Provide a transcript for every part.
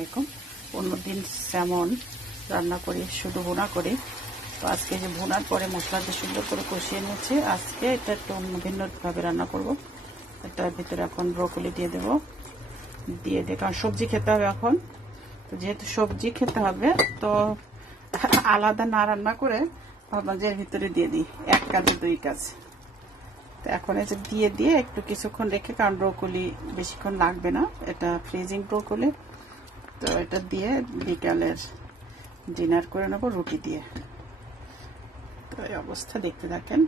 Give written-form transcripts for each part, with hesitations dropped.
আলাইকুম। অন্যদিন স্যামন রান্না করি শুধু ভুনা করি, তো আজকে যে ভুনার পরে মশলা দিয়ে সুন্দর করে কষিয়ে নিয়েছি। আজকে এটা একটু ভিন্নভাবে রান্না করব। এটার ভিতরে এখন ব্রোকলি দিয়ে দেব, দিয়ে কারণ সবজি খেতে হবে এখন। তো যেহেতু সবজি খেতে হবে তো আলাদা না রান্না করে ভাবলাম যে এর ভিতরে দিয়ে দিই, এক কাজে দুই কাজ। তো এখন এই যে দিয়ে একটু কিছুক্ষণ রেখে, কারণ ব্রোকলি বেশিক্ষণ লাগবে না, এটা ফ্রিজিং ব্রোকলি। তো এটা দিয়ে বিকালের ডিনার করে নেবো রুটি দিয়ে। তো এই অবস্থা দেখতে থাকেন।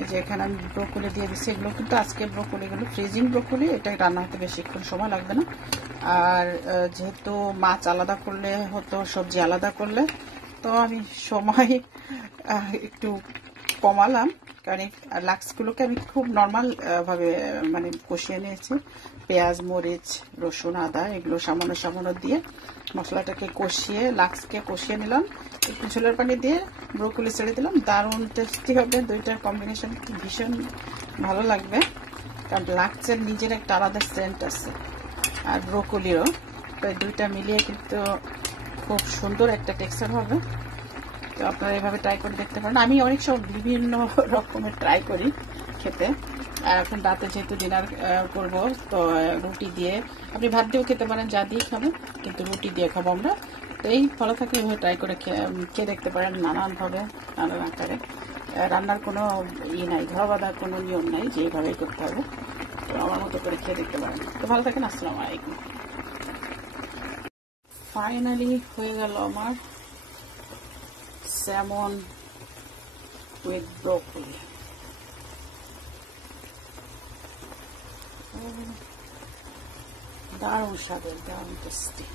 এই যে এখানে আমি ব্রোকলি দিয়ে দিচ্ছি। এগুলো কিন্তু আজকে ব্রোকলিগুলো ফ্রিজিং ব্রোকলি, এটা রান্না হতে বেশিক্ষণ সময় লাগবে না। আর যেহেতু মাছ আলাদা করলে হতো, সবজি আলাদা করলে, তো আমি সময় একটু কমালাম। কারণ এই লাক্সগুলোকে আমি খুব নর্মাল ভাবে মানে কষিয়ে নিয়েছি। পেঁয়াজ, মরিচ, রসুন, আদা এগুলো সামান্য সামান্য দিয়ে মশলাটাকে কষিয়ে লাক্সকে কষিয়ে নিলাম। একটু ঝোলের পানি দিয়ে ব্রোকলি ছেড়ে দিলাম। দারুণ টেস্টি হবে, দুইটার কম্বিনেশন ভীষণ ভালো লাগবে। কারণ লাক্সের নিজের একটা আলাদা সেন্ট আছে, আর ব্রোকলিও। তো দুইটা মিলিয়ে কিন্তু খুব সুন্দর একটা টেক্সচার হবে। তো আপনারা এভাবে ট্রাই করে দেখতে পারেন। আমি অনেক সব বিভিন্ন রকমের ট্রাই করি খেতে। আর এখন রাতে যেহেতু ডিনার করবো, তো রুটি দিয়ে, আপনি ভাত দিয়েও খেতে পারেন, যা দিয়ে খাবেন, কিন্তু রুটি দিয়ে খাবো আমরা। তো এই ফলো থাকলে এভাবে ট্রাই করে খেয়ে দেখতে পারেন, নানানভাবে, নানান আকারে। রান্নার কোনো নাই, ধরা বাঁধার কোনো নিয়ম নাই যে এইভাবেই করতে হবে। তো আমার মতো করে খেয়ে দেখতে পারেন। তো ভালো থাকেন, আসসালামু আলাইকুম। ফাইনালি হয়ে গেল আমার salmon with broccoli. দারুণ স্বাদের, দারুণ টেস্টি।